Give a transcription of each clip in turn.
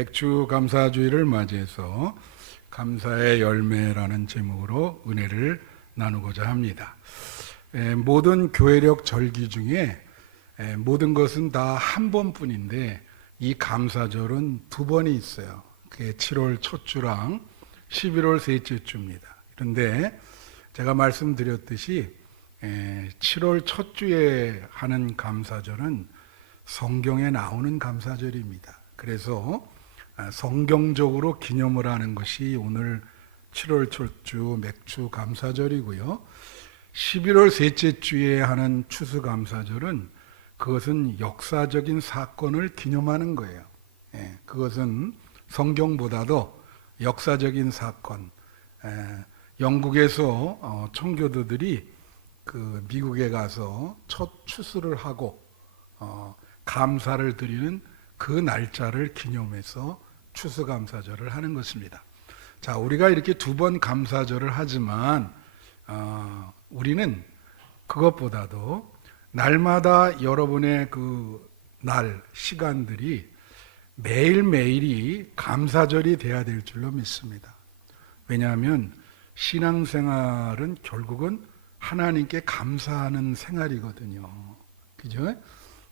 맥주 감사주의를 맞이해서 감사의 열매라는 제목으로 은혜를 나누고자 합니다. 모든 교회력 절기 중에 모든 것은 다 한 번뿐인데 이 감사절은 두 번이 있어요. 그게 7월 첫 주랑 11월 셋째 주입니다. 그런데 제가 말씀드렸듯이 7월 첫 주에 하는 감사절은 성경에 나오는 감사절입니다. 그래서 성경적으로 기념을 하는 것이 오늘 7월 첫 주 맥주 감사절이고요. 11월 셋째 주에 하는 추수감사절은 그것은 역사적인 사건을 기념하는 거예요. 그것은 성경보다도 역사적인 사건. 영국에서 청교도들이 그 미국에 가서 첫 추수를 하고 감사를 드리는 그 날짜를 기념해서 추수감사절을 하는 것입니다. 자, 우리가 이렇게 두 번 감사절을 하지만 우리는 그것보다도 날마다 여러분의 그 날, 시간들이 매일매일이 감사절이 돼야 될 줄로 믿습니다. 왜냐하면 신앙생활은 결국은 하나님께 감사하는 생활이거든요. 그죠?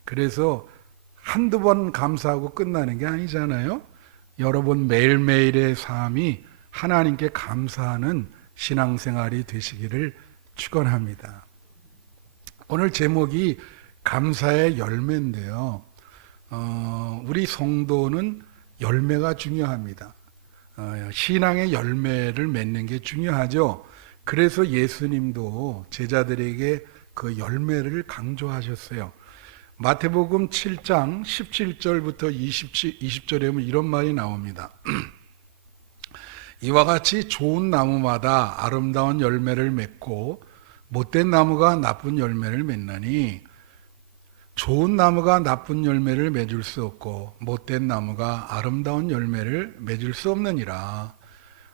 그래서 한두 번 감사하고 끝나는 게 아니잖아요. 여러분 매일매일의 삶이 하나님께 감사하는 신앙생활이 되시기를 축원합니다. 오늘 제목이 감사의 열매인데요. 우리 성도는 열매가 중요합니다. 신앙의 열매를 맺는 게 중요하죠. 그래서 예수님도 제자들에게 그 열매를 강조하셨어요. 마태복음 7장 17절부터 20절에 보면 이런 말이 나옵니다. 이와 같이 좋은 나무마다 아름다운 열매를 맺고 못된 나무가 나쁜 열매를 맺나니 좋은 나무가 나쁜 열매를 맺을 수 없고 못된 나무가 아름다운 열매를 맺을 수 없느니라.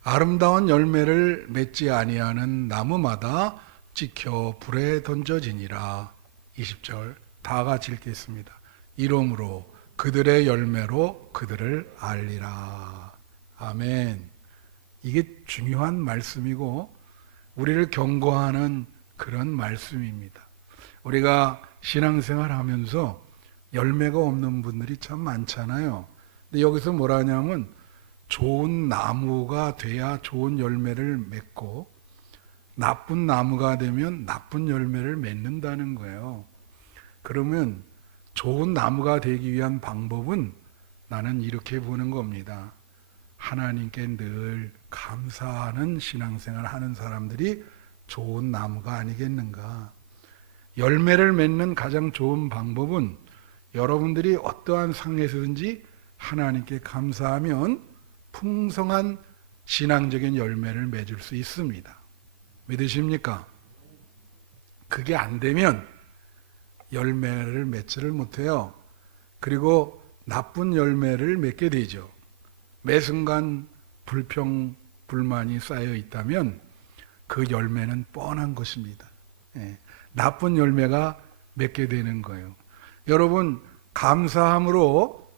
아름다운 열매를 맺지 아니하는 나무마다 찍혀 불에 던져지니라. 20절 다 같이 읽겠습니다. 이러므로 그들의 열매로 그들을 알리라. 아멘. 이게 중요한 말씀이고 우리를 경고하는 그런 말씀입니다. 우리가 신앙생활 하면서 열매가 없는 분들이 참 많잖아요. 근데 여기서 뭐라 하냐면 좋은 나무가 돼야 좋은 열매를 맺고 나쁜 나무가 되면 나쁜 열매를 맺는다는 거예요. 그러면 좋은 나무가 되기 위한 방법은 나는 이렇게 보는 겁니다. 하나님께 늘 감사하는 신앙생활 하는 사람들이 좋은 나무가 아니겠는가. 열매를 맺는 가장 좋은 방법은 여러분들이 어떠한 상황에서든지 하나님께 감사하면 풍성한 신앙적인 열매를 맺을 수 있습니다. 믿으십니까? 그게 안 되면 열매를 맺지를 못해요. 그리고 나쁜 열매를 맺게 되죠. 매 순간 불평, 불만이 쌓여 있다면 그 열매는 뻔한 것입니다. 나쁜 열매가 맺게 되는 거예요. 여러분 감사함으로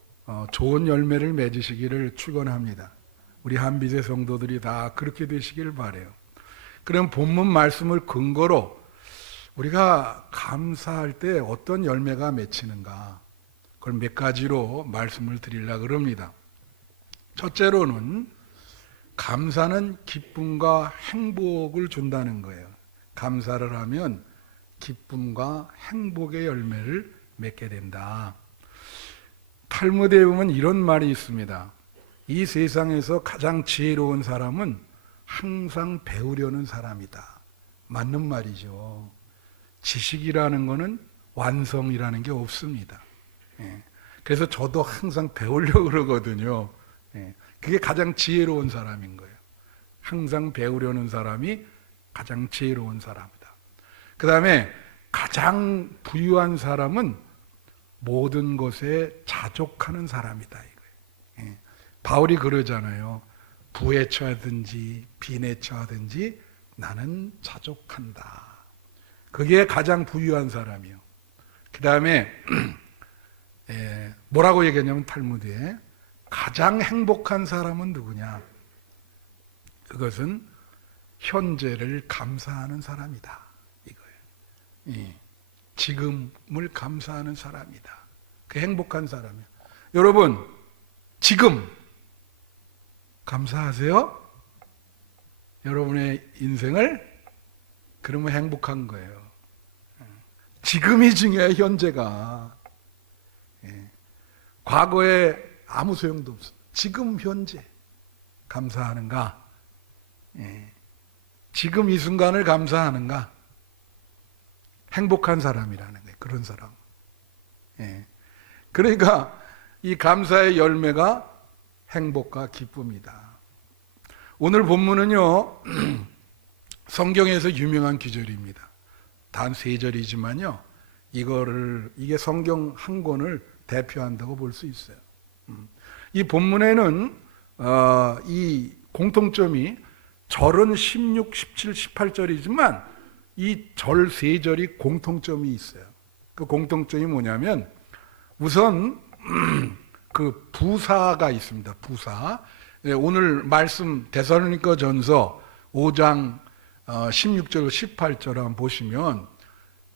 좋은 열매를 맺으시기를 축원합니다. 우리 한빛의 성도들이 다 그렇게 되시길 바라요. 그럼 본문 말씀을 근거로 우리가 감사할 때 어떤 열매가 맺히는가, 그걸 몇 가지로 말씀을 드리려고 합니다. 첫째로는 감사는 기쁨과 행복을 준다는 거예요. 감사를 하면 기쁨과 행복의 열매를 맺게 된다. 탈무드에 보면 이런 말이 있습니다. 이 세상에서 가장 지혜로운 사람은 항상 배우려는 사람이다. 맞는 말이죠. 지식이라는 것은 완성이라는 게 없습니다. 그래서 저도 항상 배우려고 그러거든요. 그게 가장 지혜로운 사람인 거예요. 항상 배우려는 사람이 가장 지혜로운 사람이다. 그 다음에 가장 부유한 사람은 모든 것에 자족하는 사람이다. 이거예요. 바울이 그러잖아요. 부에 처하든지 빈에 처하든지 나는 자족한다. 그게 가장 부유한 사람이요. 그 다음에 뭐라고 얘기하냐면 탈무드에 가장 행복한 사람은 누구냐? 그것은 현재를 감사하는 사람이다. 이거예요. 예. 지금을 감사하는 사람이다. 그 행복한 사람이야. 여러분, 지금 감사하세요? 여러분의 인생을? 그러면 행복한 거예요. 지금이 중요해, 현재가. 예. 과거에 아무 소용도 없어. 지금 현재 감사하는가? 예. 지금 이 순간을 감사하는가? 행복한 사람이라는 거예요. 그런 사람. 예. 그러니까 이 감사의 열매가 행복과 기쁨이다. 오늘 본문은요, 성경에서 유명한 기절입니다. 단 3절이지만요, 이게 성경 한 권을 대표한다고 볼 수 있어요. 이 본문에는 이 공통점이 절은 16, 17, 18절이지만 이 절 3절이 공통점이 있어요. 그 공통점이 뭐냐면 우선 그 부사가 있습니다. 부사. 오늘 말씀 데살로니가전서 5장 16절 18절 한번 보시면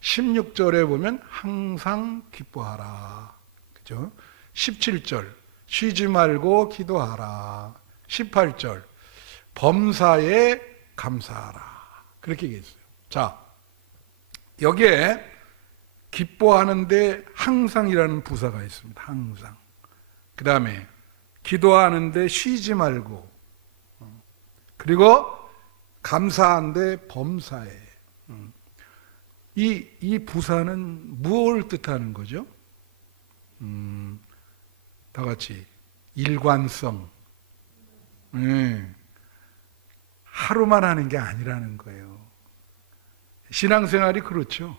16절에 보면 항상 기뻐하라. 그죠? 17절 쉬지 말고 기도하라. 18절 범사에 감사하라. 그렇게 얘기했어요. 자, 여기에 기뻐하는데 항상이라는 부사가 있습니다. 항상. 그 다음에 기도하는데 쉬지 말고, 그리고 감사한데 범사에. 이 부사는 무엇을 뜻하는 거죠? 다 같이 일관성. 하루만 하는 게 아니라는 거예요. 신앙생활이 그렇죠.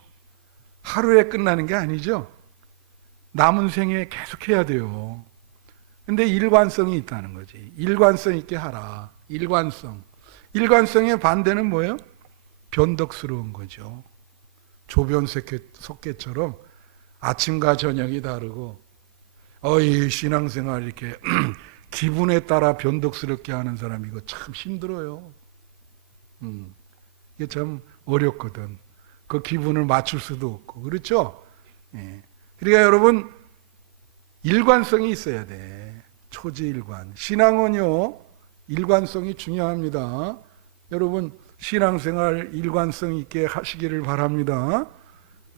하루에 끝나는 게 아니죠. 남은 생에 계속 해야 돼요. 근데 일관성이 있다는 거지. 일관성 있게 하라. 일관성. 일관성의 반대는 뭐예요? 변덕스러운 거죠. 조변석회처럼 아침과 저녁이 다르고, 신앙생활 이렇게 기분에 따라 변덕스럽게 하는 사람 이거 참 힘들어요. 이게 참 어렵거든. 그 기분을 맞출 수도 없고, 그렇죠? 예. 그러니까 여러분, 일관성이 있어야 돼. 초지일관. 신앙은요, 일관성이 중요합니다. 여러분, 신앙생활 일관성 있게 하시기를 바랍니다.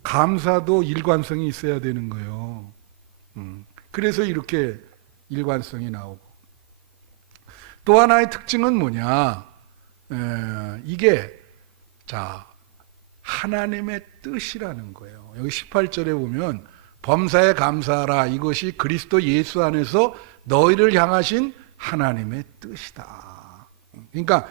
감사도 일관성이 있어야 되는 거예요. 그래서 이렇게 일관성이 나오고. 또 하나의 특징은 뭐냐? 이게, 하나님의 뜻이라는 거예요. 여기 18절에 보면, 범사에 감사하라. 이것이 그리스도 예수 안에서 너희를 향하신 하나님의 뜻이다. 그러니까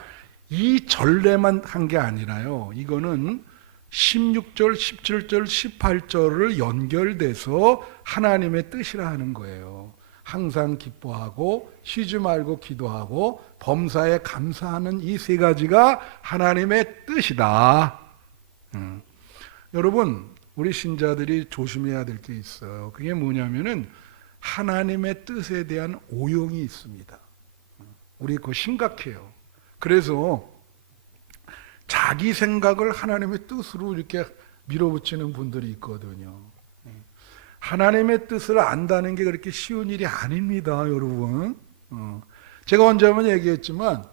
이 전례만 한 게 아니라요. 이거는 16절, 17절, 18절을 연결돼서 하나님의 뜻이라 하는 거예요. 항상 기뻐하고 쉬지 말고 기도하고 범사에 감사하는 이 3가지가 하나님의 뜻이다. 여러분, 우리 신자들이 조심해야 될 게 있어요. 그게 뭐냐면은 하나님의 뜻에 대한 오용이 있습니다. 우리 그거 심각해요. 그래서 자기 생각을 하나님의 뜻으로 이렇게 밀어붙이는 분들이 있거든요. 하나님의 뜻을 안다는 게 그렇게 쉬운 일이 아닙니다, 여러분. 제가 언제 한번 얘기했지만,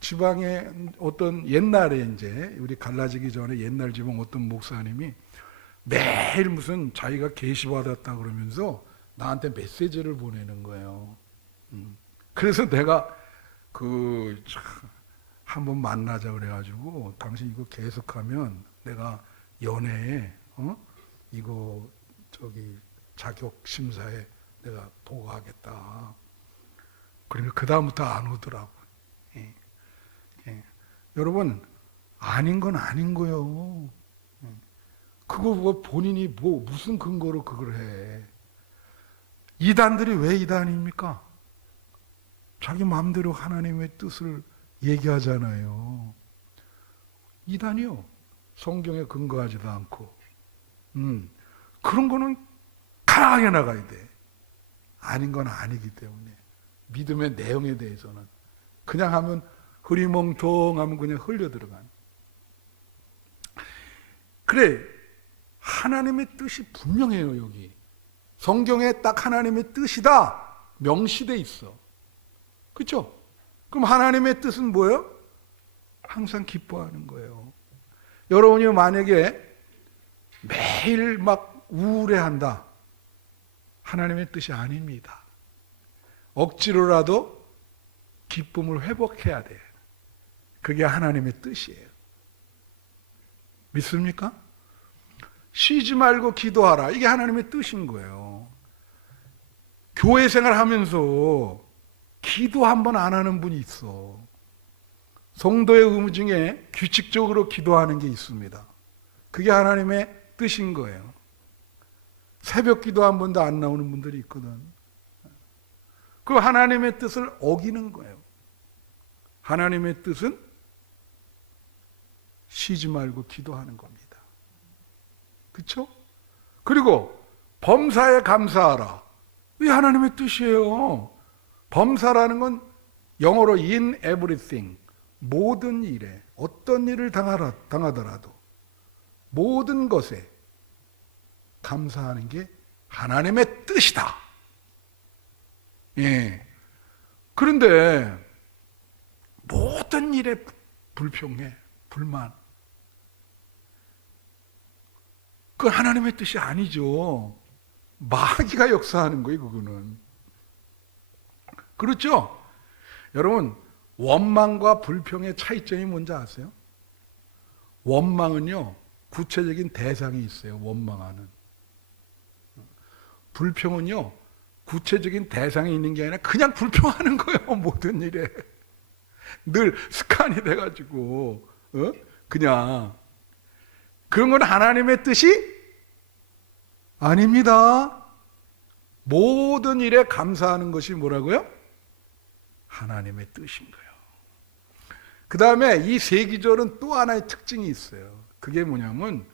지방에 어떤 옛날에 이제 우리 갈라지기 전에 옛날 지방 어떤 목사님이 매일 무슨 자기가 계시 받았다 그러면서 나한테 메시지를 보내는 거예요. 그래서 내가 한번 만나자 그래가지고 당신 이거 계속하면 내가 연애에 이거 자격 심사에 내가 보고하겠다. 그러면 그 다음부터 안 오더라고. 여러분, 아닌 건 아닌 거예요. 그거 본인이 무슨 근거로 그걸 해. 이단들이 왜 이단입니까? 자기 마음대로 하나님의 뜻을 얘기하잖아요. 이단이요. 성경에 근거하지도 않고. 그런 거는 강하게 나가야 돼. 아닌 건 아니기 때문에 믿음의 내용에 대해서는 그냥 하면 흐리멍텅하면 그냥 흘려 들어가는. 그래, 하나님의 뜻이 분명해요. 여기 성경에 딱 하나님의 뜻이다 명시돼 있어. 그렇죠? 그럼 하나님의 뜻은 뭐예요? 항상 기뻐하는 거예요. 여러분이 만약에 매일 막 우울해한다, 하나님의 뜻이 아닙니다. 억지로라도 기쁨을 회복해야 돼. 그게 하나님의 뜻이에요. 믿습니까? 쉬지 말고 기도하라. 이게 하나님의 뜻인 거예요. 교회 생활하면서 기도 한 번 안 하는 분이 있어. 성도의 의무 중에 규칙적으로 기도하는 게 있습니다. 그게 하나님의 뜻인 거예요. 새벽 기도 한 번도 안 나오는 분들이 있거든. 그 하나님의 뜻을 어기는 거예요. 하나님의 뜻은 쉬지 말고 기도하는 겁니다. 그렇죠? 그리고 범사에 감사하라. 이게 하나님의 뜻이에요. 범사라는 건 영어로 in everything, 모든 일에, 어떤 일을 당하더라도 모든 것에 감사하는 게 하나님의 뜻이다. 예. 그런데 모든 일에 불평해, 불만, 그건 하나님의 뜻이 아니죠. 마귀가 역사하는 거예요, 그거는. 그렇죠? 여러분, 원망과 불평의 차이점이 뭔지 아세요? 원망은요, 구체적인 대상이 있어요. 원망하는. 불평은요, 구체적인 대상이 있는 게 아니라 그냥 불평하는 거예요. 모든 일에. 늘 습관이 돼가지고 그냥. 그런 건 하나님의 뜻이 아닙니다. 모든 일에 감사하는 것이 뭐라고요? 하나님의 뜻인 거예요. 그 다음에 이 세 기절은 또 하나의 특징이 있어요. 그게 뭐냐면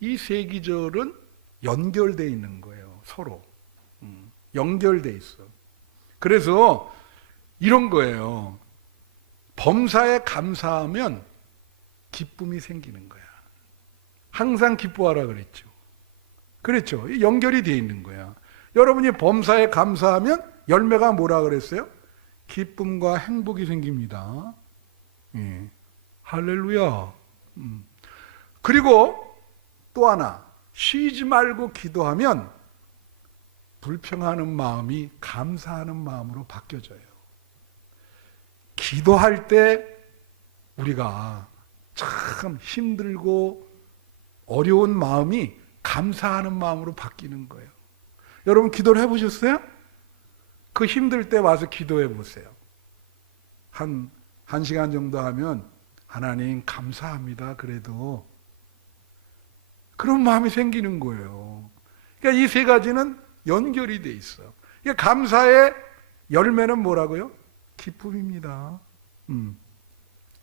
이 세 기절은 연결되어 있는 거예요. 서로 연결되어 있어. 그래서 이런 거예요. 범사에 감사하면 기쁨이 생기는 거야. 항상 기뻐하라 그랬죠. 그랬죠. 연결이 되어 있는 거야. 여러분이 범사에 감사하면 열매가 뭐라 그랬어요? 기쁨과 행복이 생깁니다. 예. 할렐루야. 그리고 또 하나, 쉬지 말고 기도하면 불평하는 마음이 감사하는 마음으로 바뀌어져요. 기도할 때 우리가 참 힘들고 어려운 마음이 감사하는 마음으로 바뀌는 거예요. 여러분 기도를 해보셨어요? 그 힘들 때 와서 기도해 보세요. 한 시간 정도 하면 하나님 감사합니다. 그래도 그런 마음이 생기는 거예요. 그러니까 이 세 가지는 연결이 돼 있어요. 그러니까 감사의 열매는 뭐라고요? 기쁨입니다.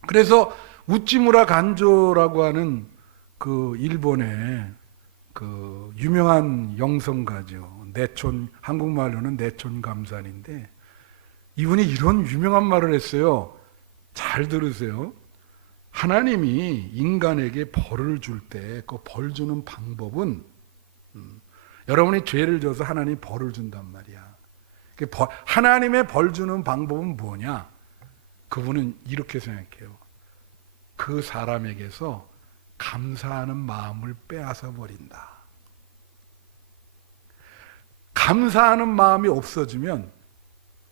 그래서 우찌무라 간조라고 하는 그 일본의 그 유명한 영성가죠. 한국말로는 내촌감산인데 이분이 이런 유명한 말을 했어요. 잘 들으세요. 하나님이 인간에게 벌을 줄 때 그 벌 주는 방법은 여러분이 죄를 져서 하나님이 벌을 준단 말이야. 하나님의 벌 주는 방법은 뭐냐? 그분은 이렇게 생각해요. 그 사람에게서 감사하는 마음을 빼앗아 버린다. 감사하는 마음이 없어지면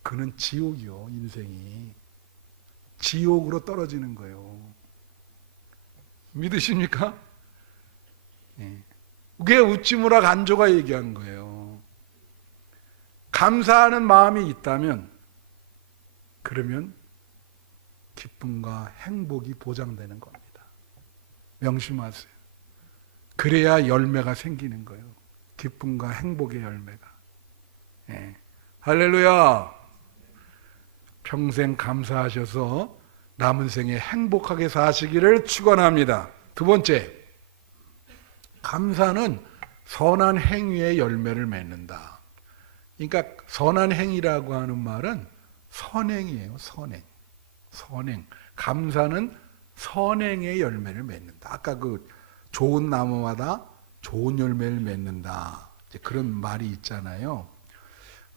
그는 지옥이요. 인생이 지옥으로 떨어지는 거예요. 믿으십니까? 네. 그게 우찌무라 간조가 얘기한 거예요. 감사하는 마음이 있다면 그러면 기쁨과 행복이 보장되는 겁니다. 명심하세요. 그래야 열매가 생기는 거예요. 기쁨과 행복의 열매가. 네. 할렐루야. 평생 감사하셔서 남은 생에 행복하게 사시기를 축원합니다. 두 번째, 감사는 선한 행위의 열매를 맺는다. 그러니까 선한 행위라고 하는 말은 선행이에요. 선행. 선행. 감사는 선행의 열매를 맺는다. 아까 그 좋은 나무마다 좋은 열매를 맺는다. 이제 그런 말이 있잖아요.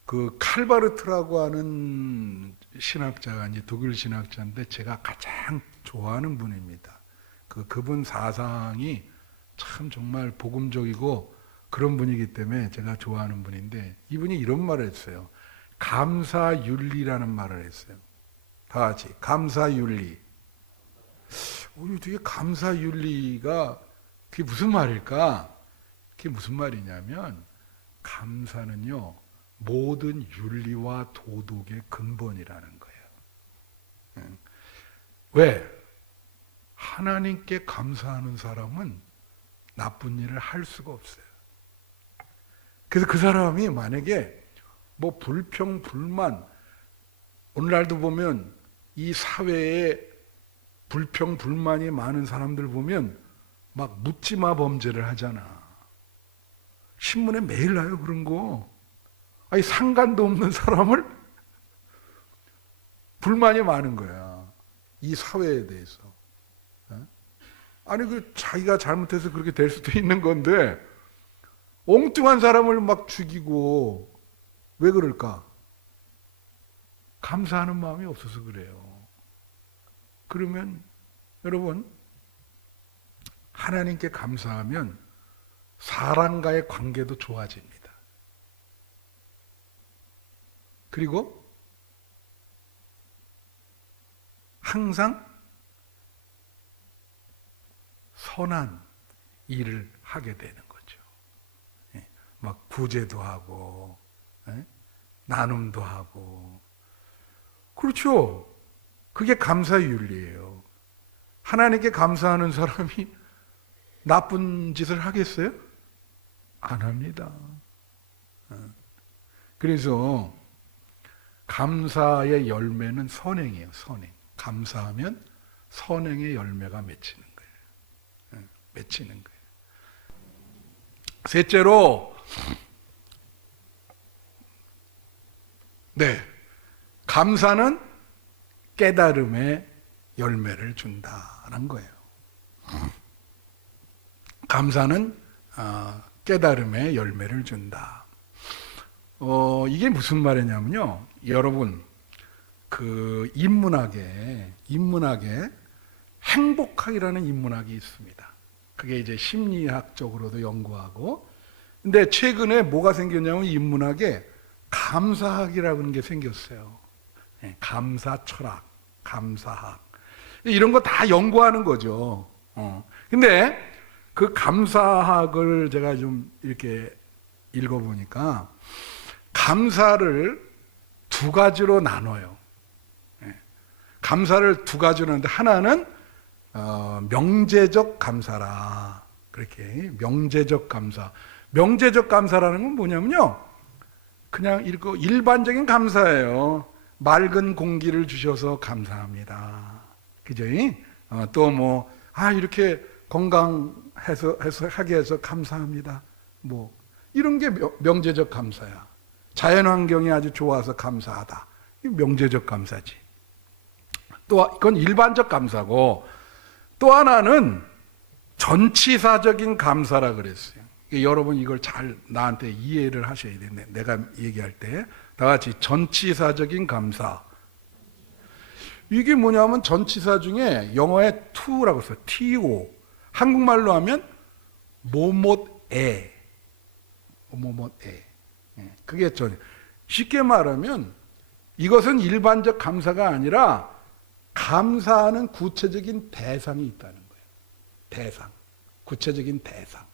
그 칼바르트라고 하는 신학자가 이제 독일 신학자인데 제가 가장 좋아하는 분입니다. 그분 사상이 참 정말 복음적이고 그런 분이기 때문에 제가 좋아하는 분인데 이분이 이런 말을 했어요. 감사윤리라는 말을 했어요. 다 같이 감사윤리. 되게 감사윤리가 그게 무슨 말일까? 그게 무슨 말이냐면 감사는요 모든 윤리와 도덕의 근본이라는 거예요. 왜? 하나님께 감사하는 사람은 나쁜 일을 할 수가 없어요. 그래서 그 사람이 만약에 뭐 불평, 불만, 오늘날도 보면 이 사회에 불평, 불만이 많은 사람들 보면 막 묻지마 범죄를 하잖아. 신문에 매일 나요, 그런 거. 아니, 상관도 없는 사람을 불만이 많은 거야. 이 사회에 대해서. 아니, 자기가 잘못해서 그렇게 될 수도 있는 건데, 엉뚱한 사람을 막 죽이고, 왜 그럴까? 감사하는 마음이 없어서 그래요. 그러면, 여러분, 하나님께 감사하면 사람과의 관계도 좋아집니다. 그리고 항상 선한 일을 하게 되는 거죠. 막 구제도 하고, 나눔도 하고. 그렇죠. 그게 감사의 윤리예요. 하나님께 감사하는 사람이 나쁜 짓을 하겠어요? 안 합니다. 그래서 감사의 열매는 선행이에요. 선행. 감사하면 선행의 열매가 맺히는 거예요. 맺히는 거예요. 셋째로, 감사는 깨달음의 열매를 준다는 거예요. 감사는 깨달음의 열매를 준다. 이게 무슨 말이냐면요. 여러분, 그 인문학에 행복학이라는 인문학이 있습니다. 그게 이제 심리학적으로도 연구하고, 근데 최근에 뭐가 생겼냐면 인문학에 감사학이라고 하는 게 생겼어요. 감사 철학, 감사학. 이런 거 다 연구하는 거죠. 근데 그 감사학을 제가 좀 이렇게 읽어보니까 감사를 두 가지로 나눠요. 감사를 두 가지로 나누는데 하나는 명제적 감사라. 그렇게 명제적 감사. 명제적 감사라는 건 뭐냐면요. 그냥 일반적인 감사예요. 맑은 공기를 주셔서 감사합니다. 그죠? 또 뭐, 이렇게 하게 해서 감사합니다. 뭐, 이런 게 명제적 감사야. 자연 환경이 아주 좋아서 감사하다. 이 명제적 감사지. 또, 이건 일반적 감사고, 또 하나는 전치사적인 감사라 그랬어요. 여러분 이걸 잘 나한테 이해를 하셔야 되네. 내가 얘기할 때. 다 같이 전치사적인 감사. 이게 뭐냐면 전치사 중에 영어에 to라고 써요. to. 한국말로 하면 뭐뭐에. 뭐뭐에. 그게 쉽게 말하면 이것은 일반적 감사가 아니라 감사하는 구체적인 대상이 있다는 거예요. 대상. 구체적인 대상.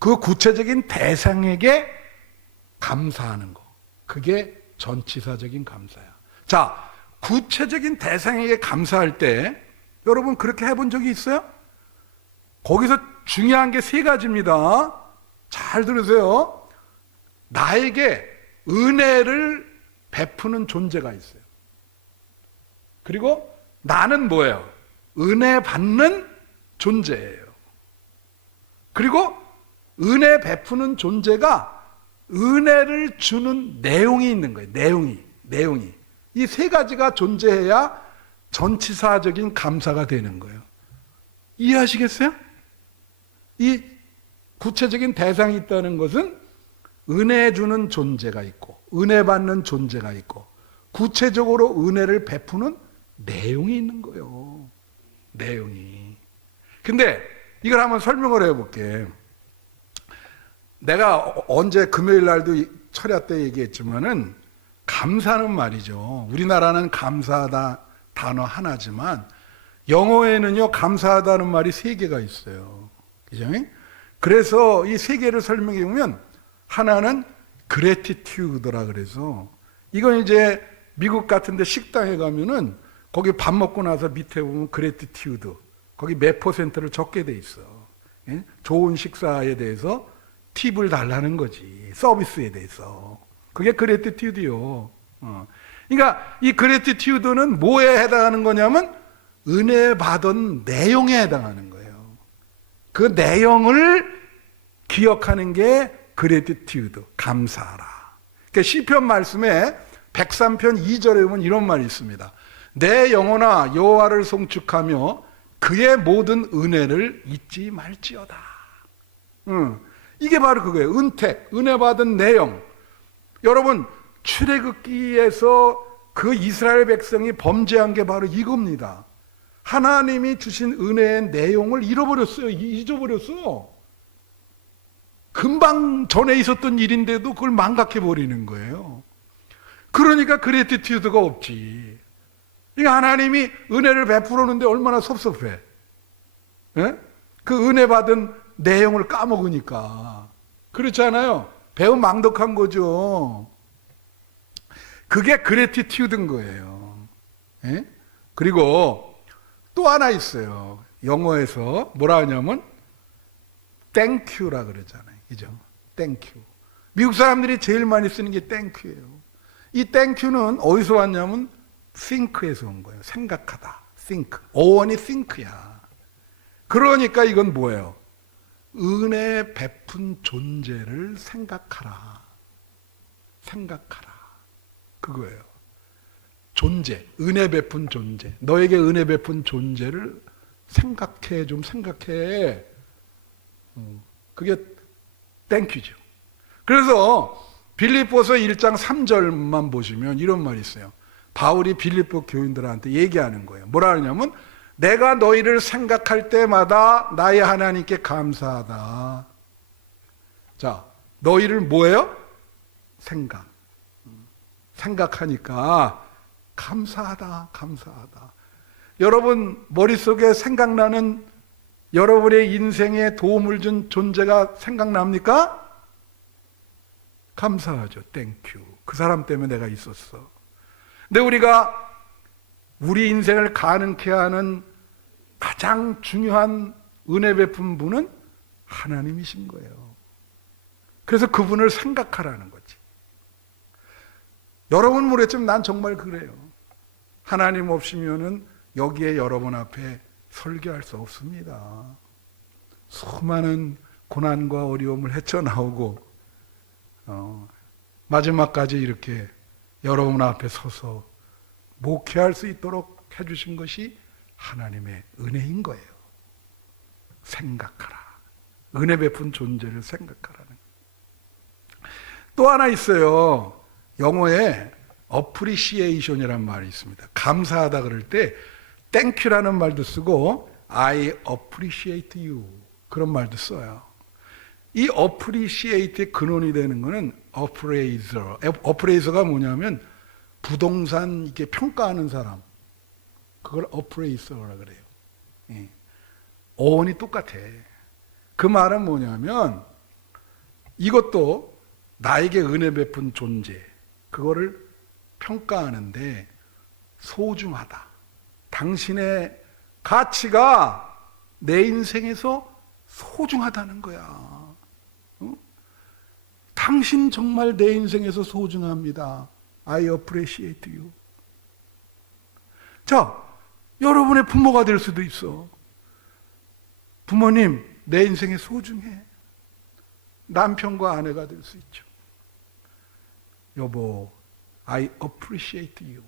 그 구체적인 대상에게 감사하는 거. 그게 전치사적인 감사야. 자, 구체적인 대상에게 감사할 때 여러분 그렇게 해본 적이 있어요? 거기서 중요한 게 세 가지입니다. 잘 들으세요. 나에게 은혜를 베푸는 존재가 있어요. 그리고 나는 뭐예요? 은혜 받는 존재예요. 그리고 은혜 베푸는 존재가 은혜를 주는 내용이 있는 거예요. 내용이. 이 세 가지가 존재해야 전치사적인 감사가 되는 거예요. 이해하시겠어요? 이 구체적인 대상이 있다는 것은 은혜 주는 존재가 있고, 은혜 받는 존재가 있고, 구체적으로 은혜를 베푸는 내용이 있는 거예요. 내용이. 근데 이걸 한번 설명을 해볼게. 내가 언제 금요일 날도 철야 때 얘기했지만은 감사는 말이죠. 우리나라는 감사하다 단어 하나지만 영어에는요 감사하다는 말이 세 개가 있어요. 그죠? 그래서 이 세 개를 설명해 보면 하나는 gratitude라 그래서 이건 이제 미국 같은데 식당에 가면은 거기 밥 먹고 나서 밑에 보면 gratitude 거기 몇 %를 적게 돼 있어. 예? 좋은 식사에 대해서 팁을 달라는 거지. 서비스에 대해서. 그게 gratitude요. 그러니까 이 gratitude는 뭐에 해당하는 거냐면 은혜 받은 내용에 해당하는 거예요. 그 내용을 기억하는 게 gratitude, 감사하라. 그러니까 시편 말씀에 103편 2절에 보면 이런 말이 있습니다. 내 영혼아 여호와를 송축하며 그의 모든 은혜를 잊지 말지어다. 이게 바로 그거예요. 은택, 은혜 받은 내용. 여러분 출애굽기에서 그 이스라엘 백성이 범죄한 게 바로 이겁니다. 하나님이 주신 은혜의 내용을 잃어버렸어요. 잊어버렸어. 금방 전에 있었던 일인데도 그걸 망각해버리는 거예요. 그러니까 그레티튜드가 없지. 그러니까 하나님이 은혜를 베풀었는데 얼마나 섭섭해. 예? 그 은혜 받은 내용을 까먹으니까. 그렇지 않아요? 배움 망덕한 거죠. 그게 그레티튜드인 거예요. 예? 그리고 또 하나 있어요. 영어에서 뭐라 하냐면 thank you라 그러잖아요. 그죠? thank you. 미국 사람들이 제일 많이 쓰는 게 thank you예요. 이 thank you는 어디서 왔냐면 think에서 온 거예요. 생각하다. think. 어원이 think야. 그러니까 이건 뭐예요? 은혜 베푼 존재를 생각하라. 생각하라. 그거예요. 존재, 은혜 베푼 존재. 너에게 은혜 베푼 존재를 생각해, 좀 생각해. 그게 땡큐죠. 그래서 빌립보서 1장 3절만 보시면 이런 말이 있어요. 바울이 빌립보 교인들한테 얘기하는 거예요. 뭐라 하냐면 내가 너희를 생각할 때마다 나의 하나님께 감사하다. 자, 너희를 뭐예요? 생각하니까 감사하다, 감사하다. 여러분 머릿속에 생각나는 여러분의 인생에 도움을 준 존재가 생각납니까? 감사하죠. 땡큐. 그 사람 때문에 내가 있었어. 근데 우리가 우리 인생을 가능케 하는 가장 중요한 은혜 베푼 분은 하나님이신 거예요. 그래서 그분을 생각하라는 거지. 여러분 모르겠지만 난 정말 그래요. 하나님 없이면은 여기에 여러분 앞에 설교할 수 없습니다. 수많은 고난과 어려움을 헤쳐나오고 마지막까지 이렇게 여러분 앞에 서서 목회할 수 있도록 해주신 것이 하나님의 은혜인 거예요. 생각하라. 은혜 베푼 존재를 생각하라는. 또 하나 있어요. 영어에 appreciation이라는 말이 있습니다. 감사하다 그럴 때 thank유라는 말도 쓰고 I appreciate you 그런 말도 써요. 이 appreciate의 근원이 되는 것은 appraiser가 뭐냐면 부동산 이렇게 평가하는 사람 그걸 appraiser라 그래요. 예. 어원이 똑같아. 그 말은 뭐냐면 이것도 나에게 은혜 베푼 존재 그거를 평가하는데 소중하다. 당신의 가치가 내 인생에서 소중하다는 거야. 당신 정말 내 인생에서 소중합니다. I appreciate you. 자, 여러분의 부모가 될 수도 있어. 부모님, 내 인생에 소중해. 남편과 아내가 될 수 있죠. 여보, I appreciate you.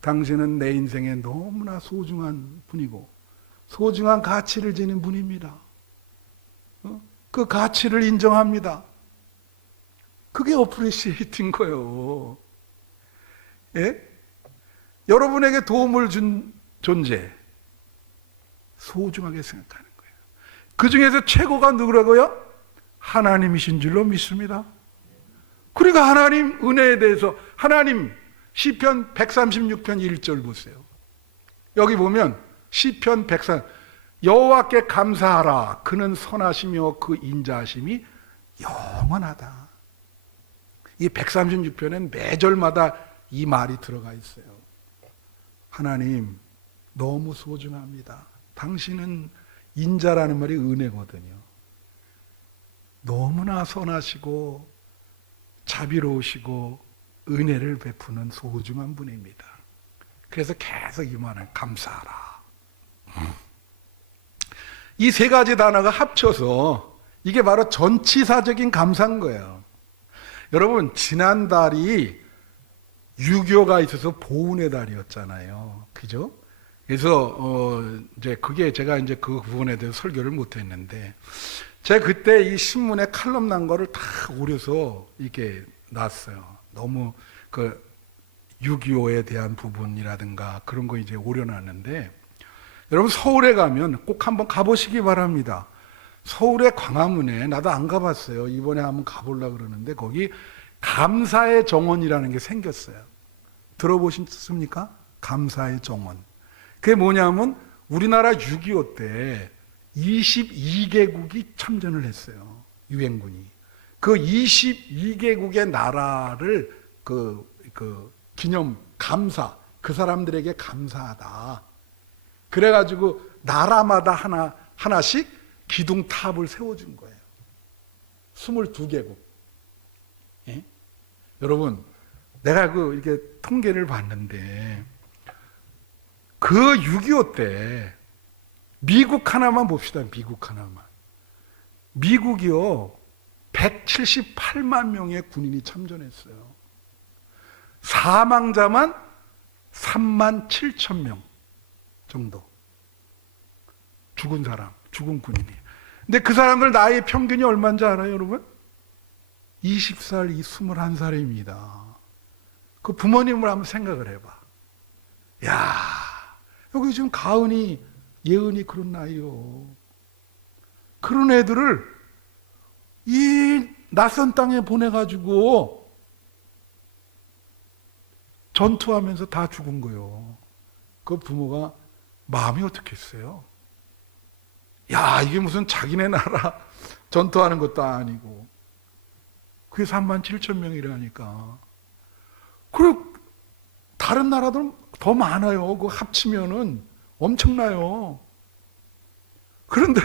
당신은 내 인생에 너무나 소중한 분이고 소중한 가치를 지닌 분입니다. 그 가치를 인정합니다. 그게 appreciate인 거예요. 예? 여러분에게 도움을 준 존재, 소중하게 생각하는 거예요. 그 중에서 최고가 누구라고요? 하나님이신 줄로 믿습니다. 그러니까 하나님 은혜에 대해서 하나님 시편 136편 1절 보세요. 여기 보면 시편 103 여호와께 감사하라. 그는 선하시며 그 인자하심이 영원하다. 이 136편엔 매절마다 이 말이 들어가 있어요. 하나님 너무 소중합니다. 당신은 인자라는 말이 은혜거든요. 너무나 선하시고 자비로우시고 은혜를 베푸는 소중한 분입니다. 그래서 계속 이 말을 감사하라. 이 세 가지 단어가 합쳐서 이게 바로 전치사적인 감사인 거예요. 여러분, 지난달이 유교가 있어서 보훈의 달이었잖아요. 그죠? 그래서 이제 그게 제가 이제 그 부분에 대해서 설교를 못 했는데 제가 그때 이 신문에 칼럼 난 거를 다 오려서 이렇게 놨어요. 너무 그 6.25에 대한 부분이라든가 그런 거 이제 오려놨는데 여러분 서울에 가면 꼭 한번 가보시기 바랍니다. 서울의 광화문에 나도 안 가봤어요. 이번에 한번 가보려고 그러는데 거기 감사의 정원이라는 게 생겼어요. 들어보셨습니까? 감사의 정원. 그게 뭐냐면 우리나라 6.25 때 22개국이 참전을 했어요. 유엔군이. 그 22개국의 나라를 기념 감사, 그 사람들에게 감사하다. 그래가지고 나라마다 하나씩 기둥탑을 세워준 거예요. 22개국. 예? 여러분, 내가 이렇게 통계를 봤는데 그 6.25 때 미국 하나만 봅시다. 미국 하나만. 미국이요 178만 명의 군인이 참전했어요. 사망자만 3만 7천 명 정도. 죽은 사람, 죽은 군인이. 근데 그 사람들 나이 평균이 얼마인지 알아요, 여러분? 20살, 21살입니다. 그 부모님을 한번 생각을 해봐. 야, 여기 지금 가은이, 예은이 그런 나이요. 그런 애들을 이 낯선 땅에 보내가지고 전투하면서 다 죽은 거예요. 그 부모가 마음이 어떻겠어요? 야, 이게 무슨 자기네 나라 전투하는 것도 아니고 그게 3만 7천 명이라니까. 그리고 다른 나라들 더 많아요. 그거 합치면은 엄청나요. 그런데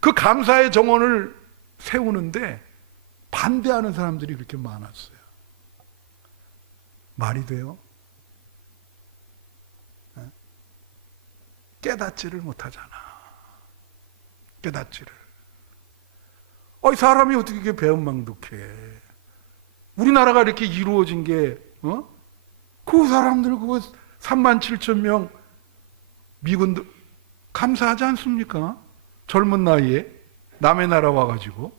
그 감사의 정원을 세우는데 반대하는 사람들이 그렇게 많았어요. 말이 돼요? 깨닫지를 못하잖아. 깨닫지를. 이 사람이 어떻게 이렇게 배은망덕해. 우리나라가 이렇게 이루어진 게, 그 사람들 그거 3만 7천 명 미군들 감사하지 않습니까? 젊은 나이에 남의 나라 와가지고.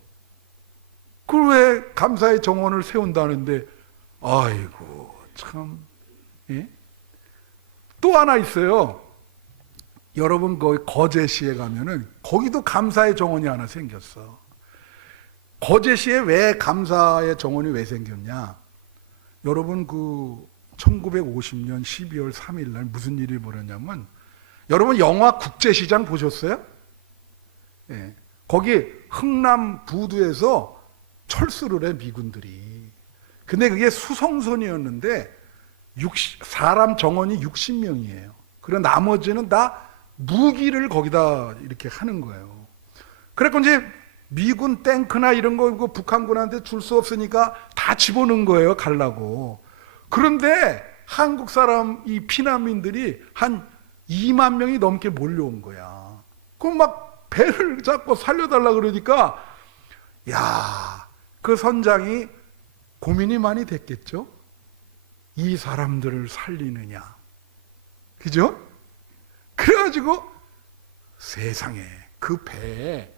그걸 왜 감사의 정원을 세운다는데, 아이고, 참. 예? 또 하나 있어요. 여러분 거기 거제시에 가면은 거기도 감사의 정원이 하나 생겼어. 거제시에 왜 감사의 정원이 왜 생겼냐? 여러분 1950년 12월 3일 날 무슨 일이 벌어졌냐면 여러분 영화 국제시장 보셨어요? 예. 거기 흥남 부두에서 철수를 해 미군들이. 근데 그게 수송선이었는데 사람 정원이 60명이에요. 그리고 나머지는 다 무기를 거기다 이렇게 하는 거예요. 그래서 이제 미군 탱크나 이런 거 북한군한테 줄 수 없으니까 다 집어넣은 거예요, 가려고. 그런데 한국 사람 이 피난민들이 한 2만 명이 넘게 몰려온 거야. 그럼 막 배를 잡고 살려달라 그러니까 야, 그 선장이 고민이 많이 됐겠죠? 이 사람들을 살리느냐. 그죠? 그래가지고 세상에 그 배에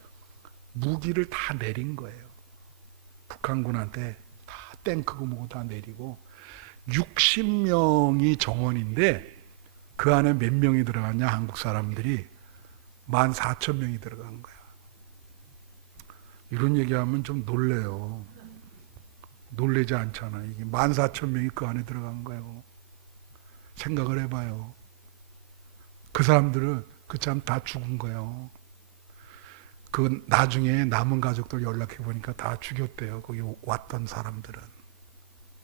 무기를 다 내린 거예요. 북한군한테 다 탱크고 뭐고 다 내리고 60명이 정원인데 그 안에 몇 명이 들어갔냐? 한국 사람들이 14,000명이 들어간 거야. 이런 얘기하면 좀 놀래요. 놀래지 않잖아. 이게 14,000명이 그 안에 들어간 거예요. 생각을 해봐요. 그 사람들은 그 참 다 죽은 거예요. 그 나중에 남은 가족들 연락해 보니까 다 죽였대요. 거기 왔던 사람들은.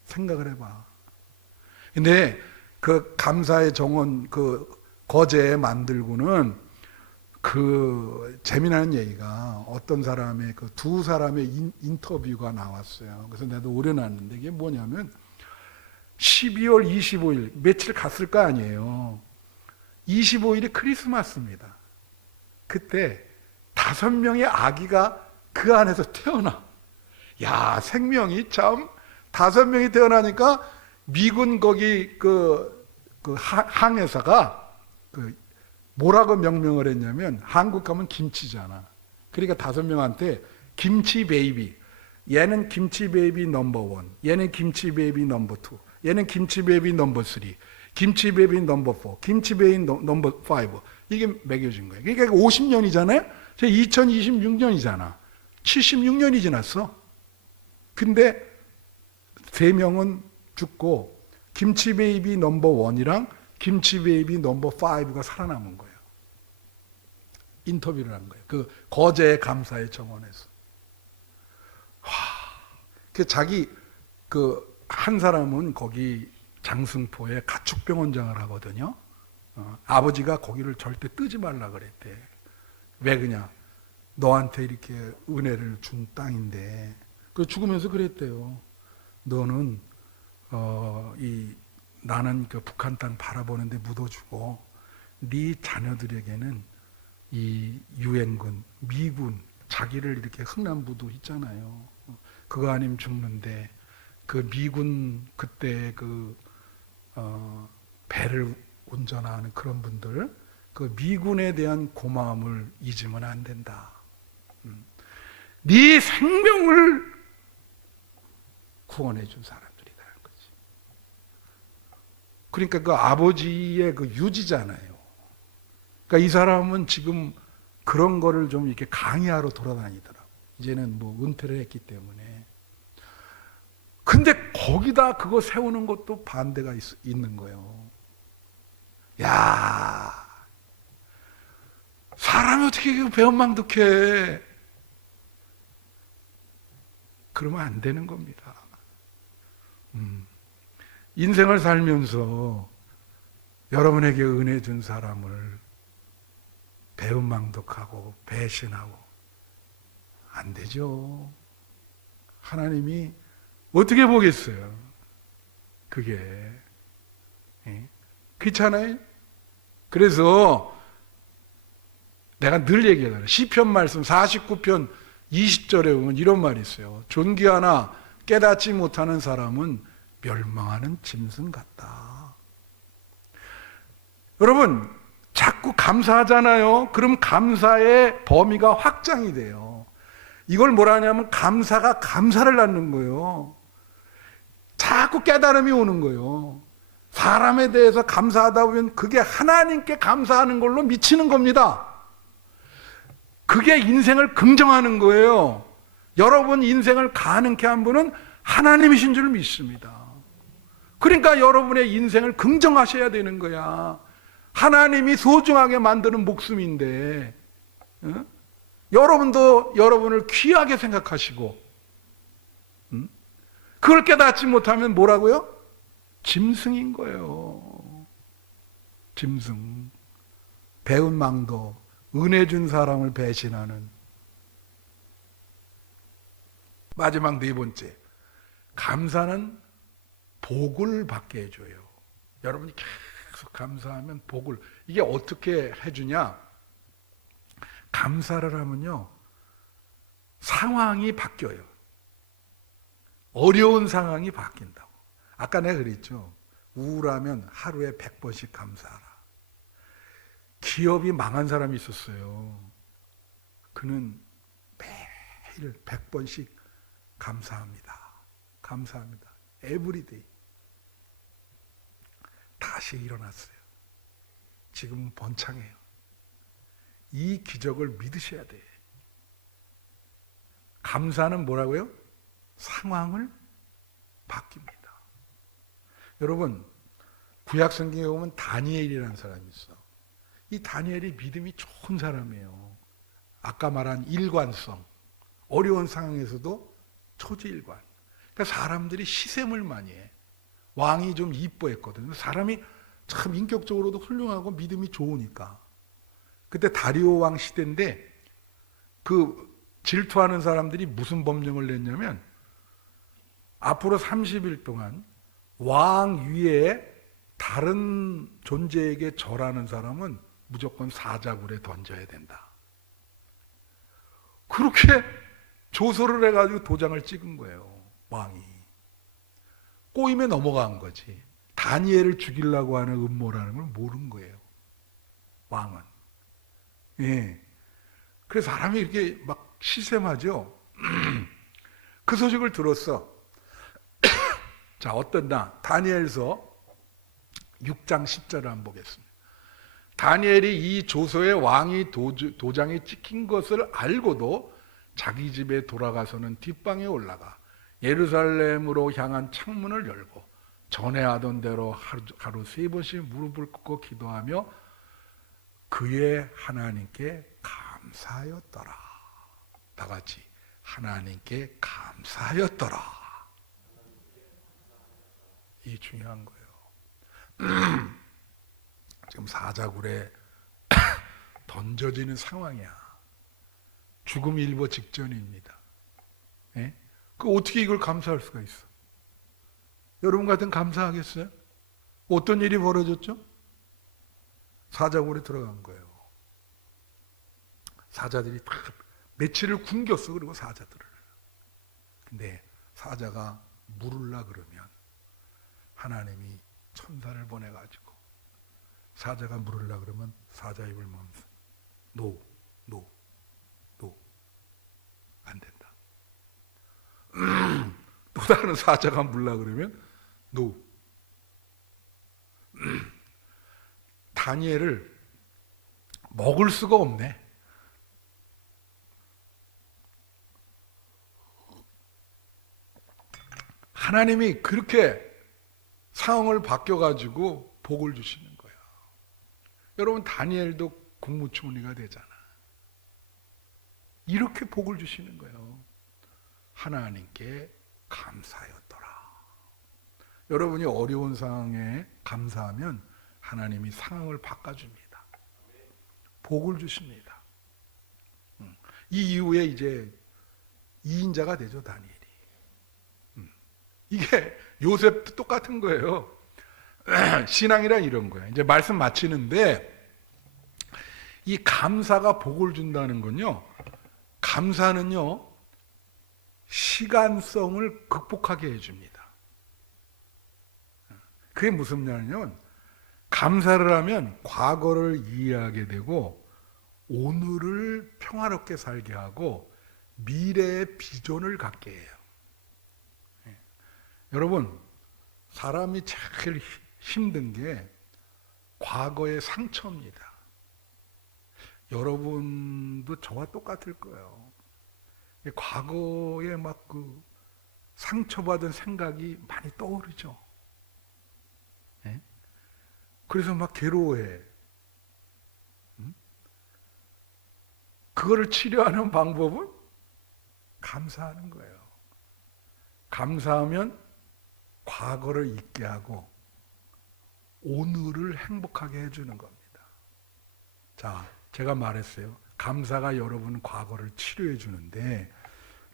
생각을 해봐. 근데 그 감사의 정원 그 거제 만들고는 그 재미나는 얘기가 어떤 사람의 그 두 사람의 인터뷰가 나왔어요. 그래서 나도 오려놨는데 이게 뭐냐면 12월 25일 며칠 갔을 거 아니에요. 25일이 크리스마스입니다. 그때 5명의 아기가 그 안에서 태어나. 야, 생명이 참 5명이 태어나니까 미군 거기 그 항해사가 뭐라고 명명을 했냐면 한국 가면 김치잖아. 그러니까 5명한테 김치 베이비. 얘는 김치 베이비 넘버 1. 얘는 김치 베이비 넘버 2. 얘는 김치 베이비 넘버 3. 김치 베이비 넘버 4. 김치 베이비 넘버 5. 이게 매겨진 거예요. 그러니까 50년이잖아요. 2026년이잖아. 76년이 지났어. 근데 3명은 죽고 김치 베이비 넘버 1이랑 김치 베이비 넘버 5가 살아남은 거예요. 인터뷰를 한 거예요. 그 거제 감사의 정원에서. 그 자기 그 한 사람은 거기 장승포에 가축병원장을 하거든요. 아버지가 거기를 절대 뜨지 말라 그랬대. 왜 그냐? 너한테 이렇게 은혜를 준 땅인데. 그 죽으면서 그랬대요. 너는 나는 그 북한 땅 바라보는데 묻어주고 네 자녀들에게는 이 유엔군, 미군, 자기를 이렇게 흥남부도 있잖아요. 그거 아니면 죽는데 그 미군 그때 배를 운전하는 그런 분들, 그 미군에 대한 고마움을 잊으면 안 된다. 네 생명을 구원해 준 사람들이라는 거지. 그러니까 그 아버지의 그 유지잖아요. 그러니까 이 사람은 지금 그런 거를 좀 이렇게 강의하러 돌아다니더라고. 이제는 뭐 은퇴를 했기 때문에. 근데 거기다 그거 세우는 것도 반대가 있는 거예요. 야, 사람이 어떻게 배은망덕해? 그러면 안 되는 겁니다. 인생을 살면서 여러분에게 은혜 준 사람을 배은망덕하고 배신하고 안 되죠. 하나님이 어떻게 보겠어요? 그게 그렇잖아요. 그래서 내가 늘 얘기하잖아요. 시편 말씀 49편 20절에 보면 이런 말이 있어요. 존귀하나 깨닫지 못하는 사람은 멸망하는 짐승 같다. 여러분 자꾸 감사하잖아요. 그럼 감사의 범위가 확장이 돼요. 이걸 뭐라 하냐면 감사가 감사를 낳는 거예요. 자꾸 깨달음이 오는 거예요. 사람에 대해서 감사하다 보면 그게 하나님께 감사하는 걸로 미치는 겁니다. 그게 인생을 긍정하는 거예요. 여러분 인생을 가능케 한 분은 하나님이신 줄 믿습니다. 그러니까 여러분의 인생을 긍정하셔야 되는 거야. 하나님이 소중하게 만드는 목숨인데 여러분도 여러분을 귀하게 생각하시고 그걸 깨닫지 못하면 뭐라고요? 짐승인 거예요. 짐승. 배은망덕, 은혜 준 사람을 배신하는. 마지막 4번째, 감사는 복을 받게 해줘요. 여러분이 계속 감사하면 복을, 이게 어떻게 해주냐? 감사를 하면요 상황이 바뀌어요. 어려운 상황이 바뀐다고. 아까 내가 그랬죠. 우울하면 하루에 100번씩 감사하라. 기업이 망한 사람이 있었어요. 그는 매일 100번씩 감사합니다. 감사합니다. 에브리데이. 다시 일어났어요. 지금 번창해요. 이 기적을 믿으셔야 돼. 감사는 뭐라고요? 상황을 바뀝니다. 여러분, 구약 성경에 보면 다니엘이라는 사람이 있어. 이 다니엘이 믿음이 좋은 사람이에요. 아까 말한 일관성, 어려운 상황에서도 초지일관. 그러니까 사람들이 시샘을 많이 해. 왕이 좀 이뻐했거든요. 사람이 참 인격적으로도 훌륭하고 믿음이 좋으니까. 그때 다리오 왕 시대인데 그 질투하는 사람들이 무슨 법령을 냈냐면 앞으로 30일 동안 왕 위에 다른 존재에게 절하는 사람은 무조건 사자굴에 던져야 된다. 그렇게 조서를 해가지고 도장을 찍은 거예요. 왕이. 꼬임에 넘어간 거지. 다니엘을 죽이려고 하는 음모라는 걸 모른 거예요. 왕은. 예. 그래서 사람이 이렇게 막 시샘하죠. 그 소식을 들었어. 자, 어떤 날 다니엘서 6장 10절을 한번 보겠습니다. 다니엘이 이 조서에 왕이 도장에 찍힌 것을 알고도 자기 집에 돌아가서는 뒷방에 올라가 예루살렘으로 향한 창문을 열고 전에 하던 대로 하루 3번씩 무릎을 꿇고 기도하며 그의 하나님께 감사하였더라. 다 같이 하나님께 감사하였더라. 이 중요한 거예요. 지금 사자굴에 던져지는 상황이야. 죽음 일보 직전입니다. 예? 그 어떻게 이걸 감사할 수가 있어? 여러분 같은 감사하겠어요? 어떤 일이 벌어졌죠? 사자굴에 들어간 거예요. 사자들이 다 며칠을 굶겼어. 그리고 사자들을. 근데 사자가 물으려 그러면 하나님이 천사를 보내가지고 사자가 물으려 그러면 사자 입을 멈춰. 노. 안 된다. 또 다른 사자가 물으려 그러면 노. 다니엘을 먹을 수가 없네. 하나님이 그렇게 상황을 바뀌어가지고 복을 주시는 거야. 여러분 다니엘도 국무총리가 되잖아. 이렇게 복을 주시는 거예요. 하나님께 감사하였더라. 여러분이 어려운 상황에 감사하면 하나님이 상황을 바꿔줍니다. 복을 주십니다. 이 이후에 이제 2인자가 되죠, 다니엘이. 이게 요셉도 똑같은 거예요. 신앙이라 이런 거예요. 이제 말씀 마치는데 이 감사가 복을 준다는 건요. 감사는요. 시간성을 극복하게 해줍니다. 그게 무슨 말이냐면 감사를 하면 과거를 이해하게 되고 오늘을 평화롭게 살게 하고 미래의 비전을 갖게 해요. 여러분 사람이 제일 힘든 게 과거의 상처입니다. 여러분도 저와 똑같을 거예요. 과거에 막 그 상처받은 생각이 많이 떠오르죠. 그래서 막 괴로워해. 그거를 치료하는 방법은 감사하는 거예요. 감사하면 과거를 잊게 하고 오늘을 행복하게 해주는 겁니다. 자, 제가 말했어요. 감사가 여러분 과거를 치료해 주는데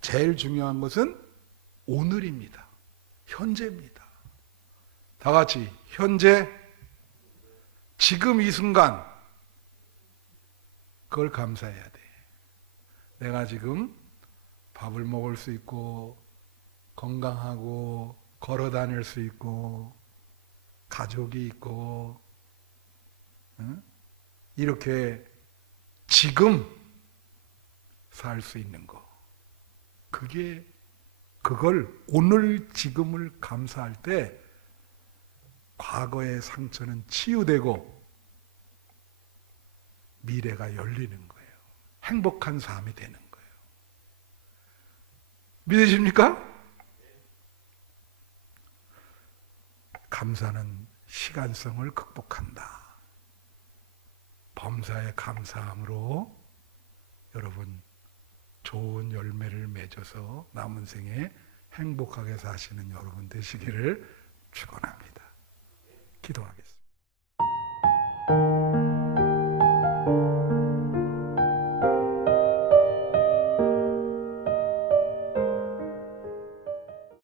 제일 중요한 것은 오늘입니다. 현재입니다. 다 같이 현재, 지금 이 순간 그걸 감사해야 돼. 내가 지금 밥을 먹을 수 있고 건강하고 걸어 다닐 수 있고 가족이 있고 응? 이렇게 지금 살 수 있는 거. 그걸 오늘 지금을 감사할 때 과거의 상처는 치유되고 미래가 열리는 거예요. 행복한 삶이 되는 거예요. 믿으십니까? 감사는 시간성을 극복한다. 범사에 감사함으로 여러분 좋은 열매를 맺어서 남은 생에 행복하게 사시는 여러분 되시기를 축원합니다. 기도하겠습니다.